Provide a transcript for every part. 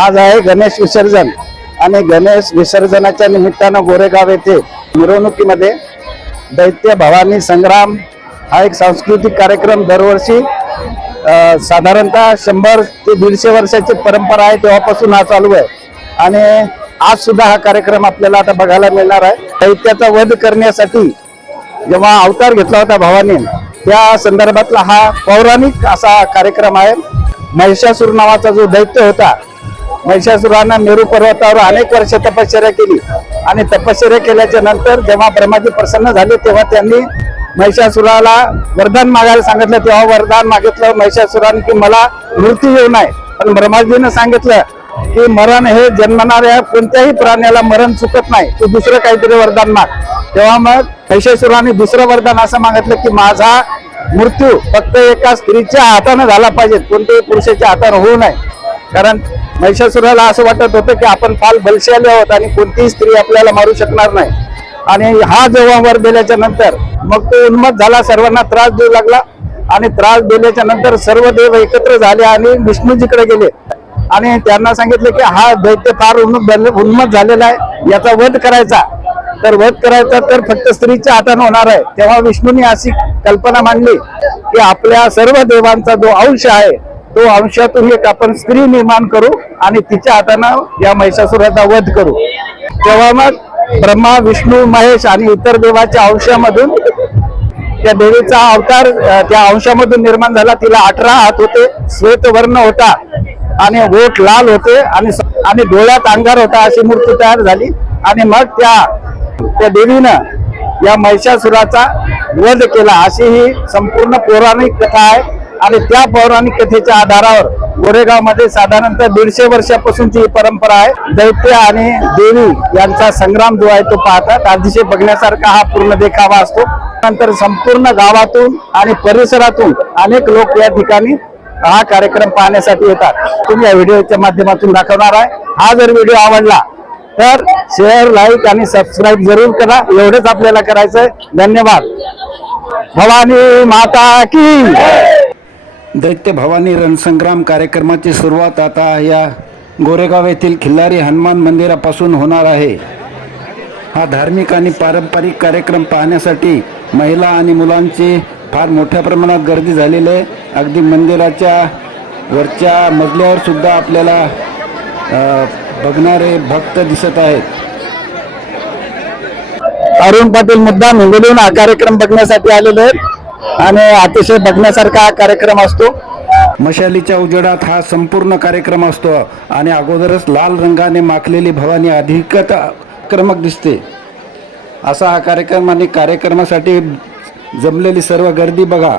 आज आहे गणेश विसर्जन. आणि गणेश विसर्जनाच्या निमित्तानं गोरेगाव येथे मिरवणुकीमध्ये दैत्य भवानी संग्राम हा एक सांस्कृतिक कार्यक्रम दरवर्षी साधारणतः शंभर ते दीडशे वर्षाची परंपरा आहे तेव्हापासून हा चालू आहे. आणि आज सुद्धा हा कार्यक्रम आपल्याला आता बघायला मिळणार आहे. दैत्याचा वध करण्यासाठी जेव्हा अवतार घेतला होता भावाने त्या संदर्भातला हा पौराणिक असा कार्यक्रम आहे. महिषासूर नावाचा जो दैत्य होता महिषासुरानं मेरू पर्वतावर अनेक वर्ष तपश्चर्या केली. आणि तपश्चर्या केल्याच्यानंतर जेव्हा ब्रह्माजी प्रसन्न झाले तेव्हा त्यांनी महिषासुराला वरदान मागायला सांगितलं. तेव्हा वरदान मागितलं महिषासुराने की मला मृत्यू येऊ नये. पण ब्रह्माजीनं सांगितलं की मरण हे जन्मणाऱ्या कोणत्याही प्राण्याला मरण चुकत नाही. तू दुसरं काहीतरी वरदान माग. तेव्हा मग महिषासुराने दुसरं वरदान असं मागितलं की माझा मृत्यू फक्त एका स्त्रीच्या हाताने झाला पाहिजे. कोणत्याही पुरुषाच्या हाताने होऊ नये. कारण महिषासुराला असं वाटत होतं की आपण फार बलशाली आहोत आणि कोणतीही स्त्री आपल्याला मारू शकणार नाही. आणि हा जेव्हा वर दिल्याच्या नंतर मग तो उन्मत झाला सर्वांना त्रास देऊ लागला. आणि त्रास दिल्याच्या नंतर सर्व देव एकत्र झाले आणि विष्णूजीकडे गेले. आणि त्यांना सांगितले की हा दैत्य फार उन्मत उन्मत झालेला आहे याचा वध करायचा. तर वध करायचा तर फक्त स्त्रीच्या हाताने होणार आहे. तेव्हा विष्णूने अशी कल्पना मांडली की आपल्या सर्व देवांचा जो अंश आहे तो अंशातून एक आपण स्त्री निर्माण करू आणि तिच्या हातानं या महिषासुराचा वध करू. तेव्हा मग ब्रह्मा विष्णू महेश आणि इतर देवाच्या अंशामधून त्या देवीचा अवतार त्या अंशामधून निर्माण झाला. तिला अठरा हात होते श्वेत वर्ण होता आणि ओठ लाल होते आणि स- आणि डोळ्यात अंगार होता अशी मूर्ती तयार झाली. आणि मग त्या त्या देवीनं या महिषासुराचा वध केला. अशी ही संपूर्ण पौराणिक कथा आहे. आणि त्या पौराणिक कथेच्या आधारावर गोरेगावमध्ये साधारणतः दीडशे वर्षापासूनची ही परंपरा आहे. दैत्य आणि देवी यांचा संग्राम जो आहे तो पाहतात अतिशय बघण्यासारखा हा पूर्ण देखावा असतो. नंतर संपूर्ण गावातून आणि परिसरातून अनेक लोक या ठिकाणी हा कार्यक्रम पाहण्यासाठी येतात. तुम्ही या व्हिडिओच्या माध्यमातून दाखवणार आहे. हा जर व्हिडिओ आवडला तर शेअर लाईक आणि सबस्क्राईब जरूर करा. एवढंच आपल्याला करायचंय. धन्यवाद. भवानी माता की दैत्य भवानी रणसंग्राम कार्यक्रमाची सुरुवात आता या गोरेगाव येथील खिल्लारी हनुमान मंदिरापासून होणार आहे. हा धार्मिक आणि पारंपरिक कार्यक्रम पाहण्यासाठी महिला आणि मुलांची फार मोठ्या प्रमाणात गर्दी झालेली आहे. अगदी मंदिराच्या वरच्या मजल्यावर सुद्धा आपल्याला बघणारे भक्त दिसत आहेत. अरुण पाटील मुद्दाम हिंगोलीहून हा कार्यक्रम बघण्यासाठी आलेले आहेत. आणि अतिशय बघण्यासारखा हा कार्यक्रम असतो. मशालीच्या उजेडात हा संपूर्ण कार्यक्रम असतो आणि अगोदरच लाल रंगाने माखलेली भवानी अधिकच आक्रमक दिसते. असा हा कार्यक्रम आणि कार्यक्रमासाठी जमलेली सर्व गर्दी बघा.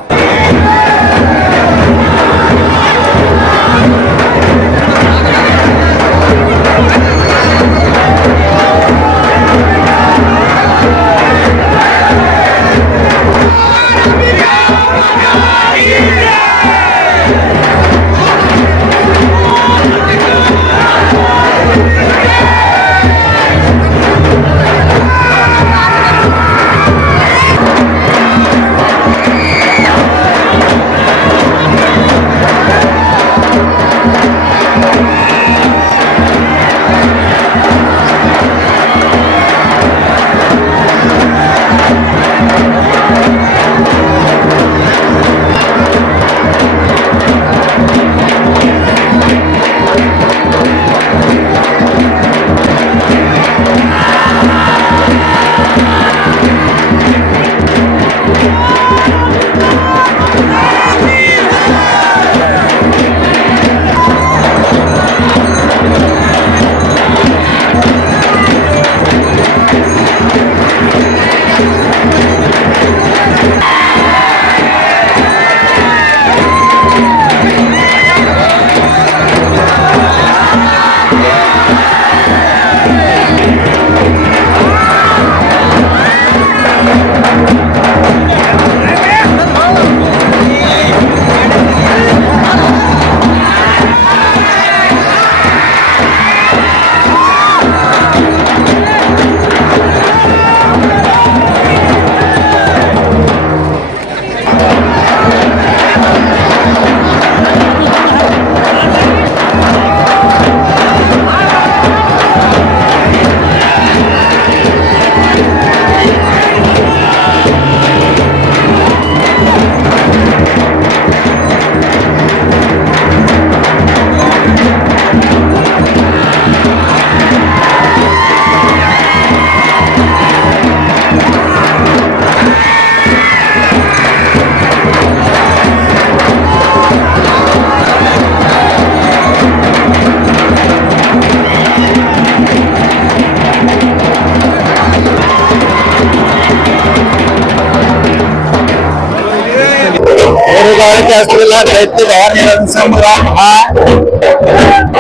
आपला दैत्य भवानी रणसंग्राम हा.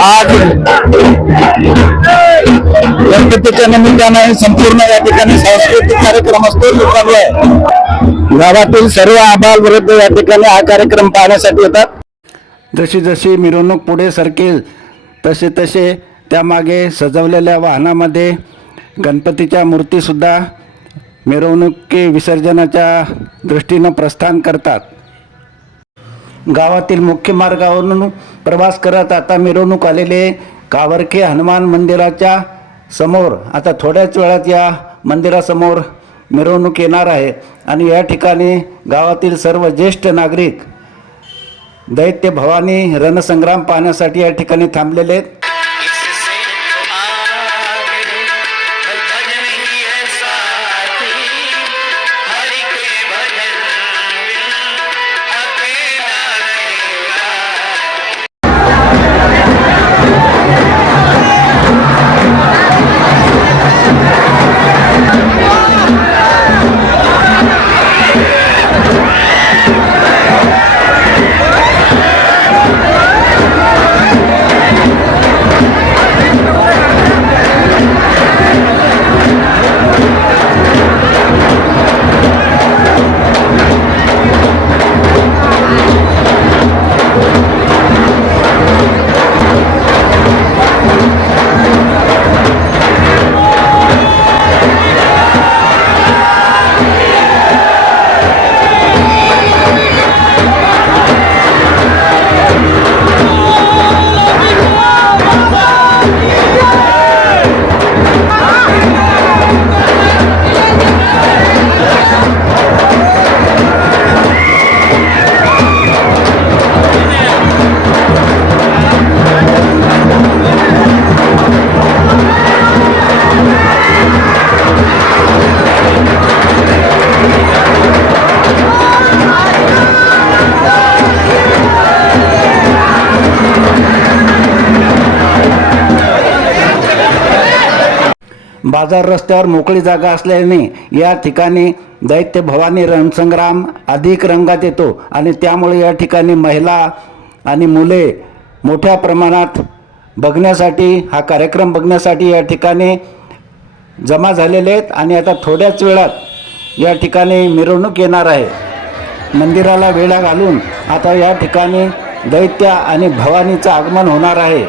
आज गणपतीच्या निमित्ताने संपूर्ण या ठिकाणी सांस्कृतिक कार्यक्रम असतो तो चालू आहे. गावातील सर्व आबाल वृद्ध या ठिकाणी हा कार्यक्रम पाहण्यासाठी येतात. जशी जशी मिरवणूक पुढे सरकेल तसे तसे त्यामागे सजवलेल्या वाहनामध्ये गणपतीच्या मूर्तीसुद्धा मिरवणुकी विसर्जनाच्या दृष्टीनं प्रस्थान करतात. गावातील मुख्य मार्गावरून प्रवास करत आता मिरवणूक आलेले कावरखे हनुमान मंदिराच्या समोर आता थोड्याच वेळात या मंदिरासमोर मिरवणूक येणार आहे. आणि या ठिकाणी गावातील सर्व ज्येष्ठ नागरिक दैत्य भवानी रणसंग्राम पाहण्यासाठी या ठिकाणी थांबलेले आहेत. बाजार रस्त्यावर मोकळी जागा असल्याने या ठिकाणी दैत्य भवानी रणसंग्राम अधिक रंगात येतो आणि त्यामुळे या ठिकाणी महिला आणि मुले मोठ्या प्रमाणात बघण्यासाठी हा कार्यक्रम बघण्यासाठी या ठिकाणी जमा झालेले आहेत आणि आता थोड्याच वेळात या ठिकाणी मिरवणूक येणार आहे. मंदिराला वेळा घालून आता या ठिकाणी दैत्य आणि भवानीचं आगमन होणार आहे.